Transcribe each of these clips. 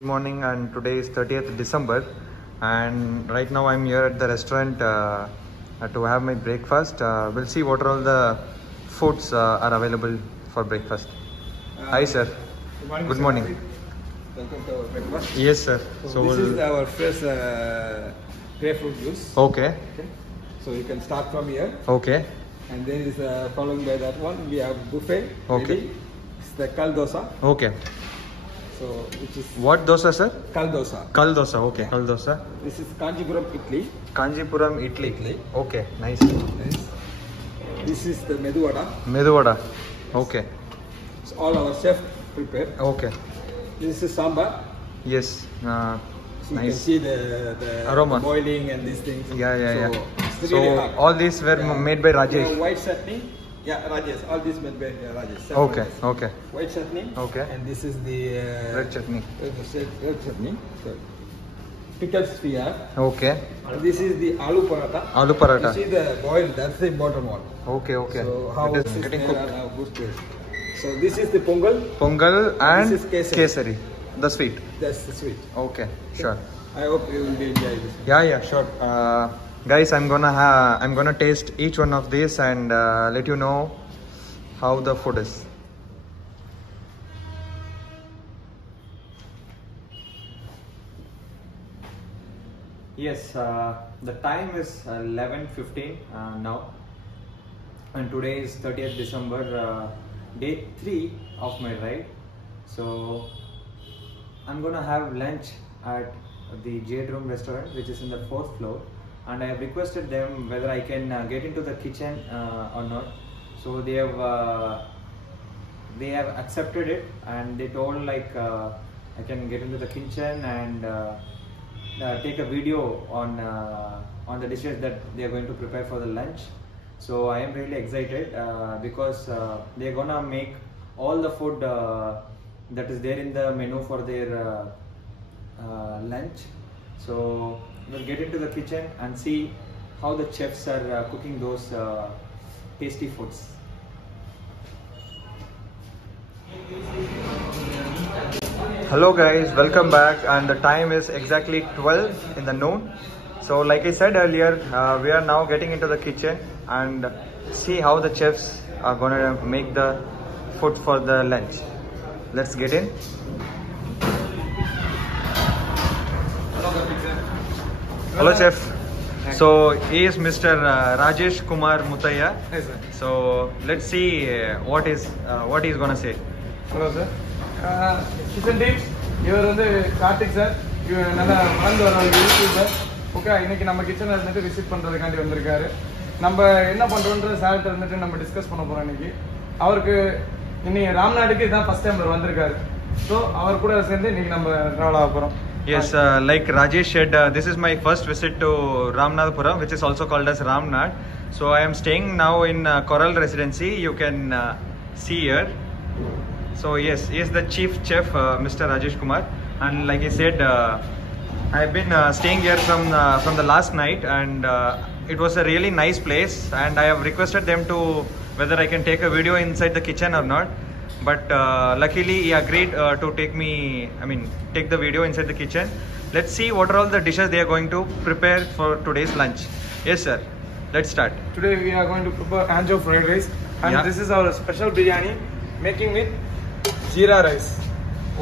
Good morning, and today is 30th December, and right now I'm here at the restaurant to have my breakfast. We'll see what are all the foods are available for breakfast. Hi sir. Good morning. Good Sir. morning. Welcome to our breakfast. Yes sir. So this is our fresh grapefruit juice. Okay. So you can start from here. Okay. And then is following by that one we have buffet. Okay. Ready. It's the kal dosa. Okay. So which is What dosa sir? kal dosa. Kal dosa. Okay. Kal dosa. This is Kanjipuram idli. Kanjipuram idli. Okay. Nice. Nice. This is the medu vada. Medu vada. Okay. It's all our chef prepare. Okay. This is sambar. Yes. So you can Nice. see the Aroma. boiling and these things. Yeah. It's So really hard. all these were made by Rajesh. White chutney. Yeah, Rajesh. All these made by Rajesh. Chef Okay. Rajesh. Okay. White chutney. Okay. And this is the Red chutney. Red chutney. So, pickles we have. Okay. And this is the aloo paratha. Aloo paratha. You see the boil. That's the important one. Okay. So how It is this getting they cooked. are now good to it. So this is the pongal. Pongal and This is kesari. the sweet. That's the sweet. Okay. Sure. I hope you will enjoy this. Yeah. Sure. Guys, I'm gonna taste each one of these and let you know how the food is. Yes, the time is 11:15 now, and today is 30th December, day 3 of my ride. So I'm gonna have lunch at the Jade Room restaurant, which is in the 4th floor, and I have requested them whether I can get into the kitchen or not. So they have accepted it, and they told like I can get into the kitchen and take a video on the dishes that they are going to prepare for the lunch. So I am really excited because they are gonna make all the food that is there in the menu for their lunch. So we'll get into the kitchen and see how the chefs are cooking those tasty foods. Hello guys, welcome back, and the time is exactly 12 in the noon. So like I said earlier, we are now getting into the kitchen and see how the chefs are gonna make the food for the lunch. Let's get in. Hello chef. So he is Mr. Rajesh Kumar Mutaya. Yes, sir. So let's see what he's gonna say. Hello sir kitchen team இவர் வந்து Karthik sir இவர் நல்லா வளர்ந்து வர YouTuber. Okay, இன்னைக்கு நம்ம கிச்சனில் இருந்துட்டு விசிட் பண்ணுறதுக்காண்டி வந்திருக்காரு. நம்ம என்ன பண்ணுறோன்ற சார்கிட்ட இருந்துட்டு நம்ம டிஸ்கஸ் பண்ண போகிறோம் இன்னைக்கு. அவருக்கு இன்னைக்கு ராம்நாடுக்கு இதுதான் ஃபர்ஸ்ட் டைம் வந்திருக்காரு. ஸோ அவர் கூட சேர்ந்து இன்னைக்கு நம்ம ட்ராவல் ஆக போகிறோம். Yes, like Rajesh said, this is my first visit to Ramnathpuram, which is also called as Ramnad. So I am staying now in Coral Residency. You can see here. So yes, he is the chief chef, Mr. Rajesh Kumar, and like I said, I have been staying here from the last night, and it was a really nice place. And I have requested them to whether I can take a video inside the kitchen or not. But luckily he agreed to take the video inside the kitchen. Let's see what are all the dishes they are going to prepare for today's lunch. Yes sir, let's start. Today we are going to prepare anjo fried rice, and Yeah. this is our special biryani making with jeera rice.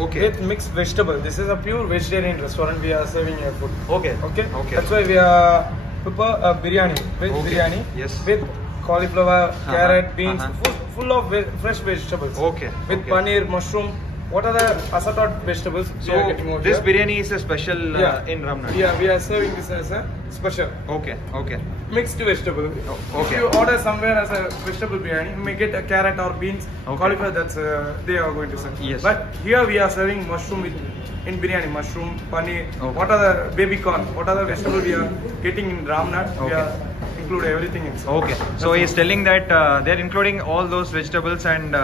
Okay. With mixed vegetable. This is a pure vegetarian restaurant. We are serving here food. Okay. Okay. Okay. That's why we are prepare a biryani with Okay. biryani. Yes. With cauliflower, carrot, beans, Uh-huh. full of fresh vegetables. Okay. With Okay. paneer, mushroom. What are the assorted vegetables we So are getting over this here? biryani is a special Yeah. in Ramnad. Yeah, we are serving this as a special Okay. Okay. mixed vegetable. Okay. If you order somewhere as a vegetable biryani, you may get a carrot or beans, Okay. cauliflower. That's they are going to serve. Yes. But here we are serving mushroom in biryani. Mushroom, paneer. Okay. What are the baby corn? What are the vegetable we are getting in Ramnad? We Okay. are include everything inside. Okay, so he is telling that they're including all those vegetables and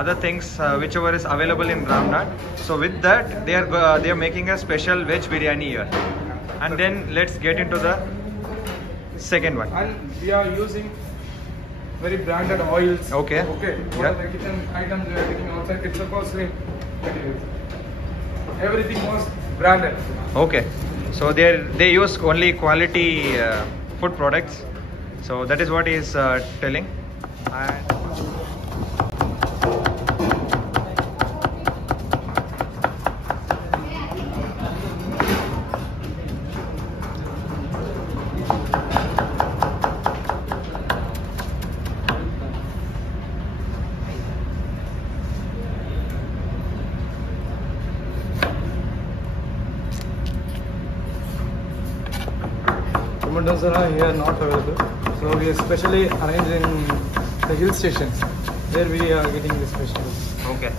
other things whichever is available in Ramnad. So with that, they are making a special veg biryani here. And then let's get into the second one. And we are using very branded oils. Okay. Okay. What Yeah. are the kitchen items we are taking outside? It's a costly material. everything was branded. Okay. So they use only quality food products. So that is what he is telling. And Tomatoes are here not available, so we are specially arranged in the hill stations where we are getting these vegetables. okay.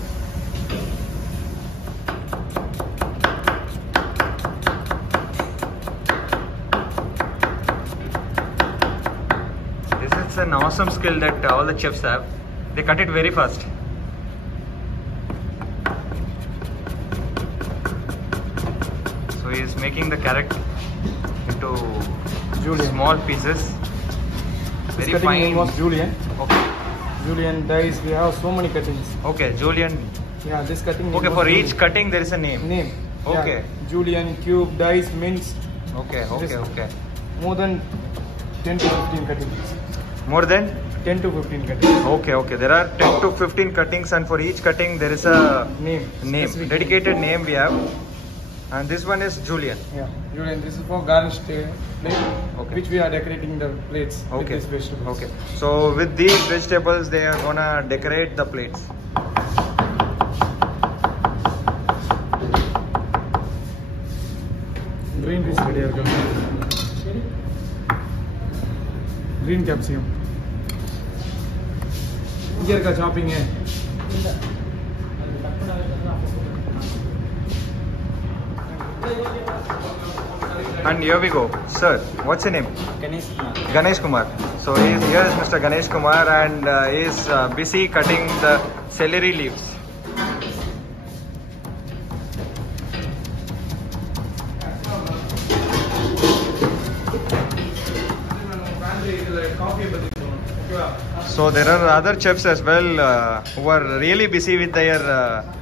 This is an awesome skill that all the chefs have. They cut it very fast. So he is making the carrot into Julian. small pieces. This Very cutting name fine. was Julian. Okay. Julian dice. We have so many cuttings. Okay, Julian. Yeah, this cutting. name Okay, was for Julian. each cutting there is a name. Name. Okay. Yeah. Julian, cube, dice, minced. Okay, okay, okay. More than 10 to 15 cuttings. More than? 10 to 15 cuttings. Okay, okay. There are 10 to 15 cuttings, and for each cutting there is a Name. name, Specific dedicated name we have. And this one is Julian. Yeah, Julian. This is for garnished plate, Okay. which we are decorating the plates with Okay. these vegetables. Okay. So with these vegetables they are gonna decorate the plates. Green piece ready are coming. Green capsicum. Here ka chopping hai. And here we go. Sir, what's your name? Ganesh Kumar. So here is Mr. Ganesh Kumar, and he is busy cutting the celery leaves. So there are other chefs as well who are really busy with their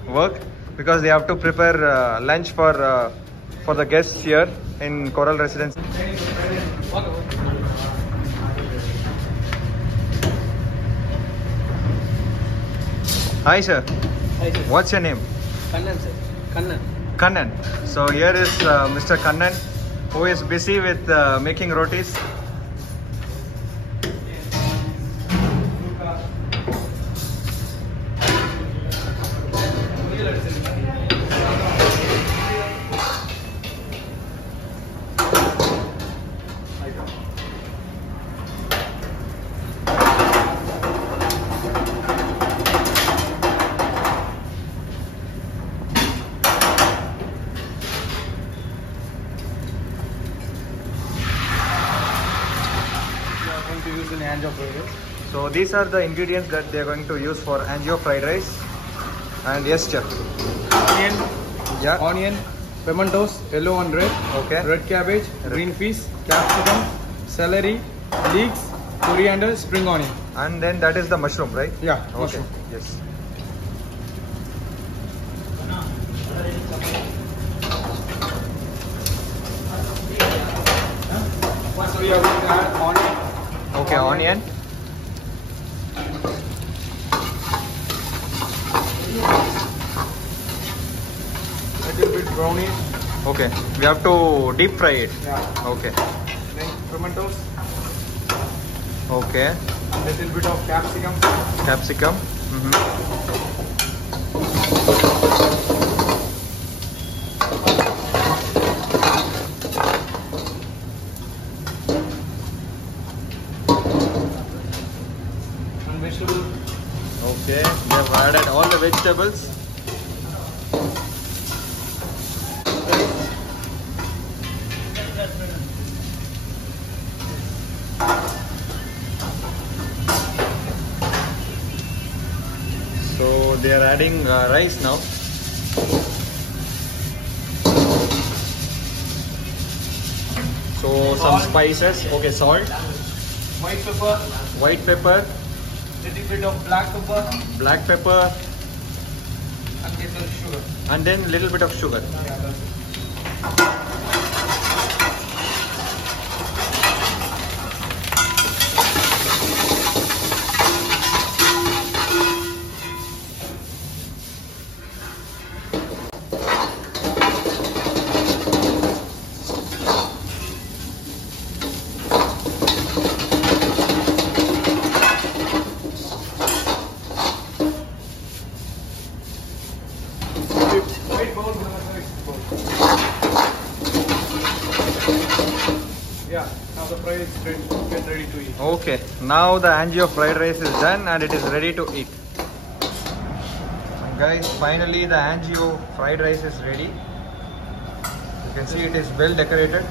work, because they have to prepare lunch for the guests here in Coral Residency. Hi sir. Hi sir. What's your name? Kannan sir. Kannan. Kannan. So here is Mr. Kannan, who is busy with making rotis. So these are the ingredients that they are going to use for angio fried rice. And yes, chef. Onion, Yeah. onion, pimentos, yellow and red. Okay. Red cabbage, green peas, capsicum, celery, leeks, coriander, spring onion. And then that is the mushroom, right? Yeah, Okay. mushroom. Yes. So we are going to add onion. Okay, onion. Little bit brownie. Okay. We have to deep fry it. Yeah. Okay. Then pimentos. Okay. Little bit of capsicum. Capsicum. And vegetable. Okay. We have added all the vegetables. So they are adding rice now. So some spices. Okay, salt, White pepper. white pepper, Little bit of black pepper. black pepper. And little sugar. And then little bit of sugar. Yeah, that's it. Wait, bowl, yeah, now the fry is ready, get ready to eat. Okay, now the Angio fried rice is done and it is ready to eat. And guys, finally the Angio fried rice is ready. You can see it is well decorated.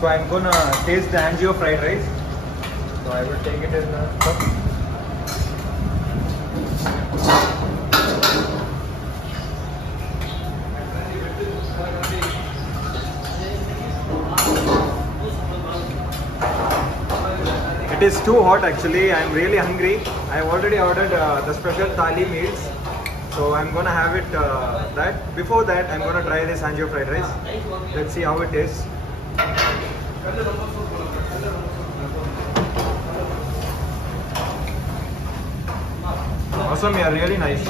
So I'm gonna taste the Angio fried rice. So I will take it in a cup. It is too hot actually. I'm really hungry. I've already ordered the special thali meals. So I'm gonna have it that. Before that, I'm gonna try this Angio fried rice. Let's see how it is. Awesome, yeah, really nice.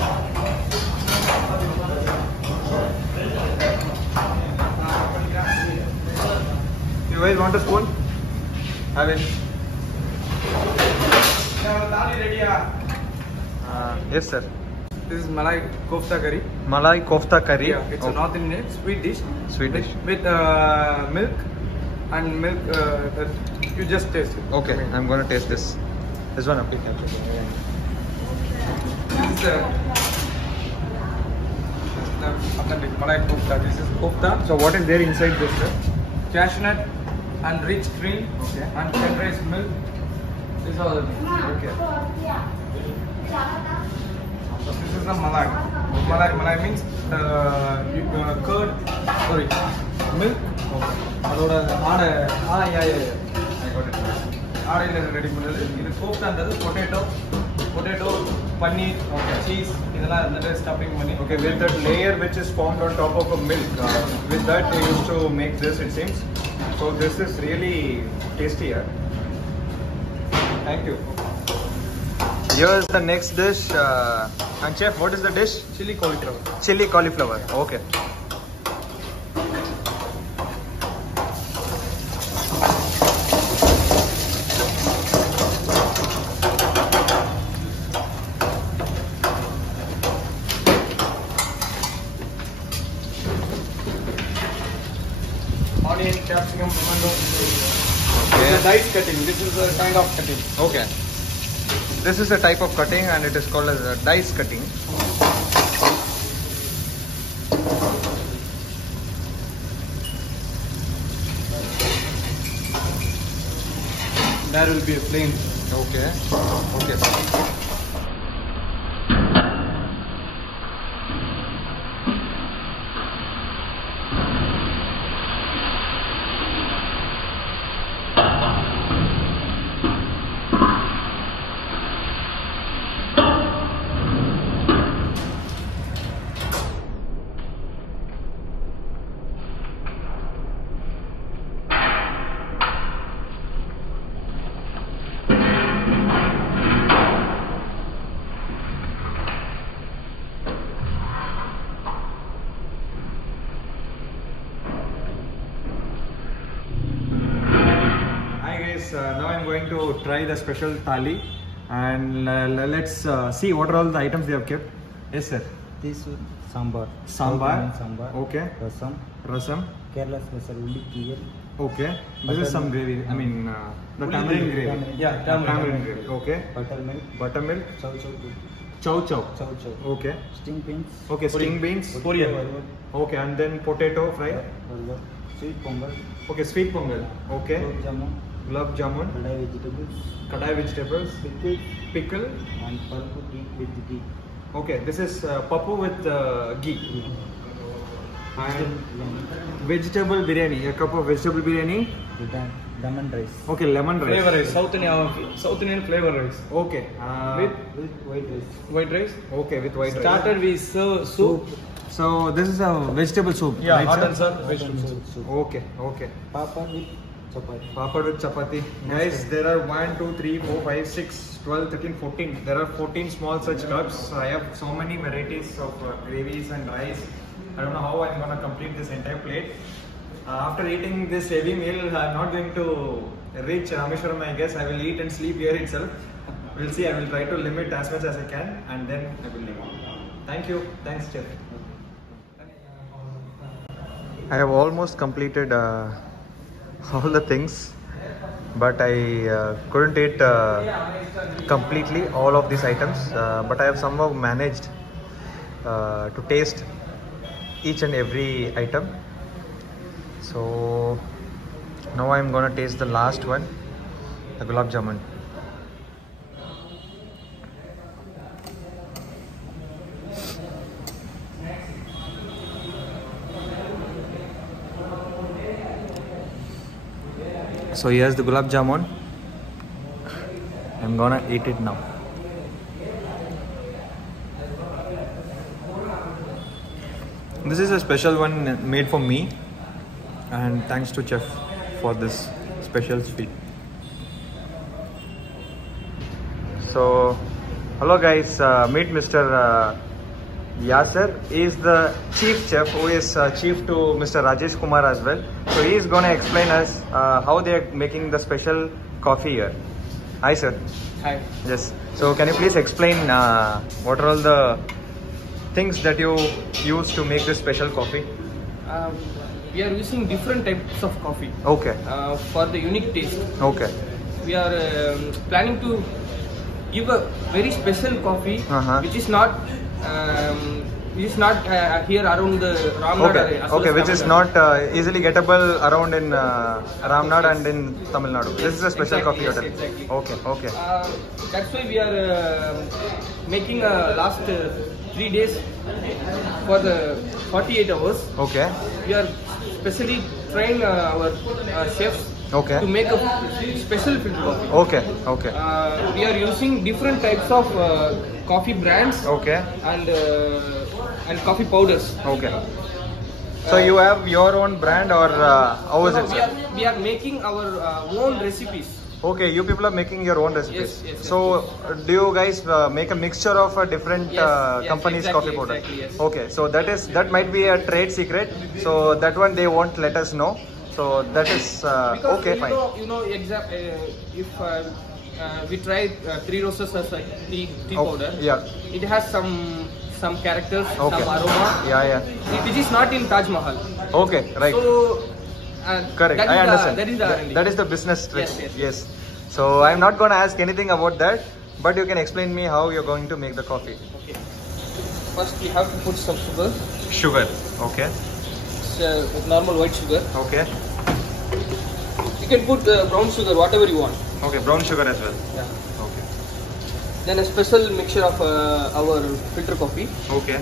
You guys want a spoon? Have it. Yes, sir. This is Malai kofta curry. Malai kofta curry. Yeah, it's a North Indian sweet dish. Sweet dish. With milk and milk that you just taste it. Okay, I'm gonna taste this. This one, please. This is authentic Malai kofta. This is kofta. So what is there inside this, sir? Cashew nut and rich cream. Okay. And curd rice milk. This is all the things. Okay. This is the malai. Malai means curd, sorry, milk. அதோட ஆடை I got it. ஆடையில் ready பண்ணுறது. இது கோஃப்டான்றது potato பன்னீர் cheese இதெல்லாம் இருந்துட்டு stuffing பண்ணி. Okay, with that layer which is formed on top of a milk, with that they used to make this, it seems. So this is really tasty. Thank you. Here's the next dish. And chef, what is the dish? Chili cauliflower. Chili cauliflower. Okay. Onion, capsicum, tomato. Okay. It's a dice cutting. This is a kind of cutting. Okay. This is a type of cutting and it is called as a dice cutting. There will be a flame. Okay. Okay. Now I'm going to try the special thali and let's see what are all the items they have kept. Yes, sir. This sambar. Sambar. Sambar. Okay. Rasam. Rasam. Kerala special ulli kiyal. Okay. This is some gravy. I mean the tamarind gravy. Tamarind. Yeah, Tamarind gravy. Okay. Buttermilk. Buttermilk. Chow chow. Chow chow. Chow chow. Okay. Sting beans. Okay. Sting beans. Korean. Okay. And then potato fry. Burger. Sweet pongal. Okay. Sweet pongal. Okay. Gulab jamun. Gulab jamun. Kadai vegetables. Kadai vegetables. Pickle. Pickle. And pulpo tea with ghee. Okay. This is papu with ghee. And vegetable biryani. A cup of vegetable biryani. lemon rice. Okay, lemon rice. Flavor rice. South Indian flavor rice. Okay. With White rice. white rice. Okay, with white rice. Starter we serve soup. So this is a vegetable soup. Yeah, right, hot sir? and sour vegetable soup. Soup. Okay, okay. Papad with chapati. Papad with chapati. Guys, there are 1, 2, 3, 4, 5, 6, 12, 13, 14. There are 14 small such cups. I have so many varieties of gravies and rice. I don't know how I'm gonna complete this entire plate. After eating this heavy meal, I'm not going to reach Rameshwaram, I guess. I will eat and sleep here itself. We'll see. I will try to limit as much as I can, and then I will leave. Thank you. Thanks, Chef. I have almost completed all the things, but I couldn't eat completely all of these items, but I have somehow managed to taste each and every item. So now I'm gonna taste the last one, the gulab jamun. So here's the gulab jamun. I'm gonna eat it now. This is a special one made for me, and thanks to Chef for this special sweet. So hello guys, meet Mr. Yasser. He is the chief chef who is chief to Mr. Rajesh Kumar as well. So he is going to explain us how they are making the special coffee here. Hi sir. Hi. Yes. So can you please explain what are all the things that you use to make this special coffee? We are using different types of coffee Okay. for the unique taste. Okay. We are planning to give a very special coffee, which is not here around the Ramnad Okay. area. Okay. Which is not easily gettable around in Ramnad and in Tamil Nadu. This is a special Exactly, coffee yes, hotel. exactly. Okay. Okay. That's why we are making last 3 days for the 48 hours. Okay. We are specially train our chefs Okay. to make a special filter coffee. Okay. Okay. We are using different types of coffee brands Okay. and coffee powders. Okay. So you have your own brand, or how is No, it, sir? we are making our own recipes. Okay, you people are making your own recipes. Yes, yes, So do you guys make a mixture of different Yes, companies' exactly, coffee powder? exactly, yes. Okay, so that might be a trade secret. So that one they won't let us know. So that is Because okay, fine. if we tried 3 Roses as a tea powder, Yeah. it has some characters, Okay. some aroma. Yeah. It is not in Taj Mahal. Okay, right. So Correct. that I is understand. That is the R&D. That is the business trick. Yes, yes. Yes. So I'm not gonna ask anything about that, but you can explain me how you're going to make the coffee. Okay. First, we have to put some sugar. Sugar. Okay. It's normal white sugar. Okay. You can put brown sugar, whatever you want. Okay. Brown sugar as well. Yeah. Okay. Then a special mixture of our filter coffee. Okay.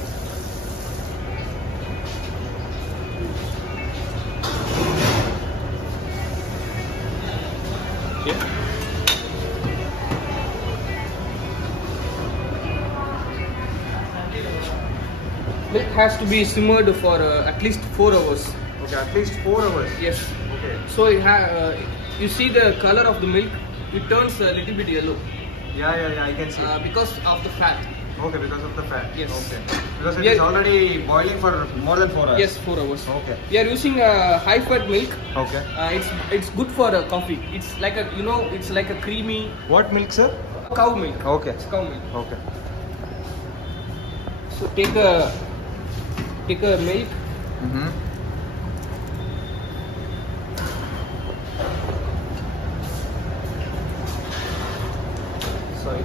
Okay. Milk has to be simmered for at least 4 hours. Okay. At least 4 hours. Yes. Okay. So you see the color of the milk, it turns a little bit yellow Yeah. I can see. because of the fat. Okay, because of the fat. Yes. Okay. Because it Yeah. is already boiling for more than 4 hours. Yes, 4 hours. Okay. We are using high fat milk. Okay. It's good for coffee. It's like it's like a creamy What milk, sir? cow milk. Okay. It's cow milk. Okay. So take a milk. Mm-hmm. Sorry.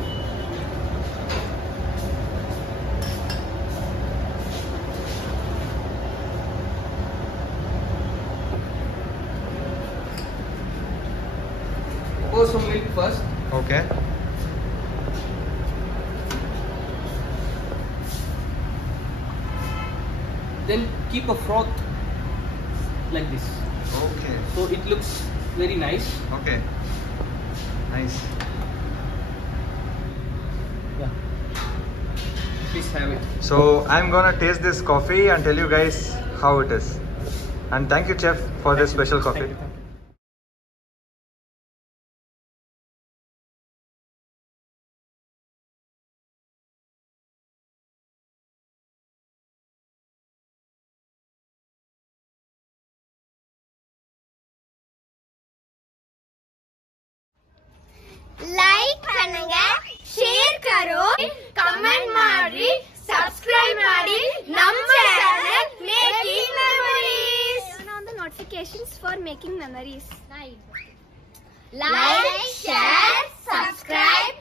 Pour some milk first. Okay. Then keep a froth like this. Okay. So it looks very nice. Okay. Nice. Yeah. Please have it. So I'm gonna taste this coffee and tell you guys how it is. And thank you, chef, for this special coffee. Thank you. Like பண்ணுங்க, share करो, comment ಮಾಡಿ, subscribe ಮಾಡಿ, ನಮ್ಮ channel Making Memories. Turn on the notifications for making memories. Like, share, subscribe.